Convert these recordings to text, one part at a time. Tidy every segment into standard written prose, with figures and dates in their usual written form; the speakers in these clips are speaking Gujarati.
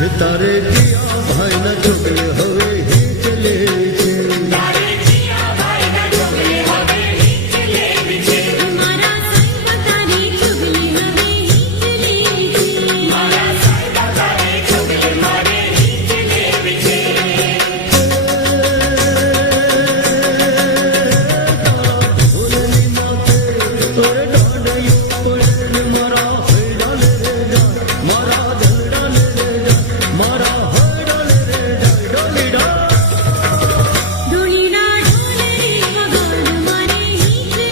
તારે કિયા ભાઈ ના છોકરે હવે હિંચલે છે તારે કિયા ભાઈ ના છોકરે હવે હિંચલે છે મારા સાહેબ તારી છોકરી હવે હિંચલે છે મારા સાહેબ તારી છોકરી મારે હિંચલે છે ભૂલની માથે તોરે ડાડયું પડે મારા હેડાલે રે મારા ધલડાલે રે મારા હડાલે રે ડોલીડા ડોલીડા ઢોલે વગર મારે હિંચલે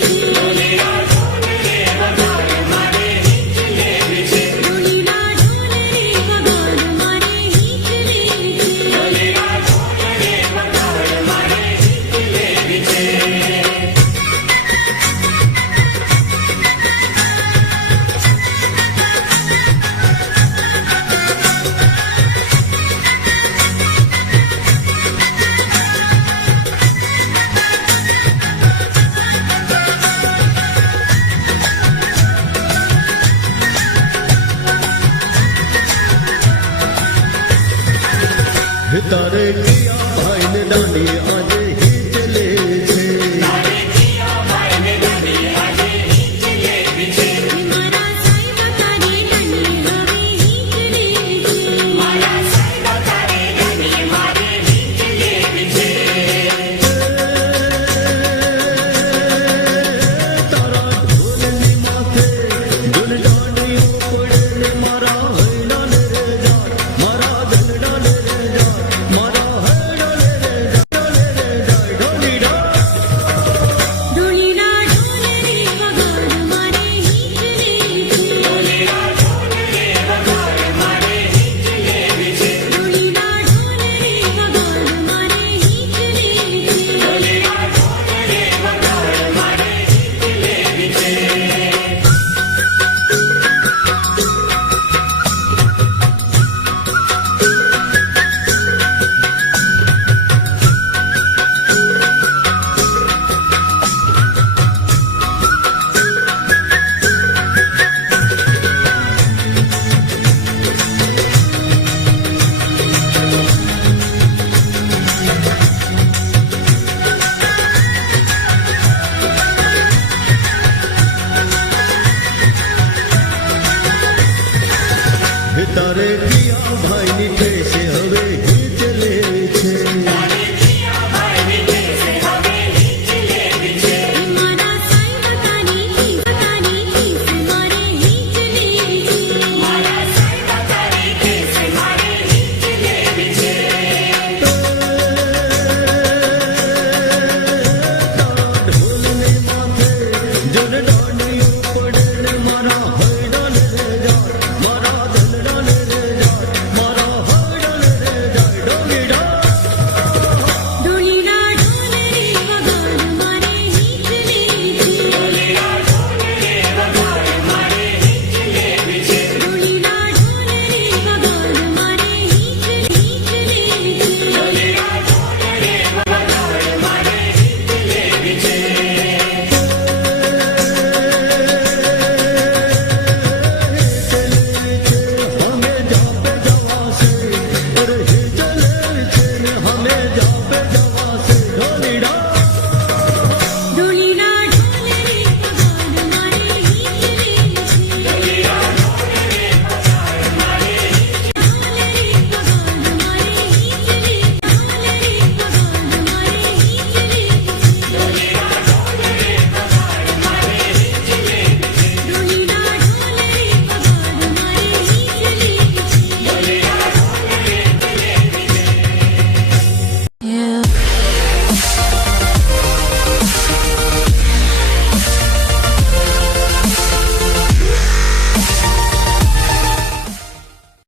છે ડોલીડા ઢોલે વગર મારે હિંચલે છે ડોલીડા ઢોલે વગર મારે હિંચલે છે ડોલીડા ઢોલે વગર મારે હિંચલે છે તારે કિયા ભાઈ ને દાંડી આજે હિંચલે છે તારે કિયા ભાઈ ને દાંડી આજે હિંચલે છે મારા સાહેબ તારી દાંડી હવે હિંચલે છે મારા સાહેબ તારી દાંડી મારે હિંચલે છે તારા ઢોલની માથે ઢોલ ડાંડીઓ પડે ને મારા હૈડાલે રે જા મારા ધલડાલે રે જા મારા હૈડાલે રે ડોલીડા ડોલીડા ઢોલે વગર મારે હિંચલે છે ડોલીડા ઢોલે વગર મારે હિંચલે છે ડોલીડા ઢોલે વગર મારે હિંચલે છે ડોલીડા ઢોલે વગર મારે હિંચલે છે તારે કિયા ભાઈ ની ઠેસે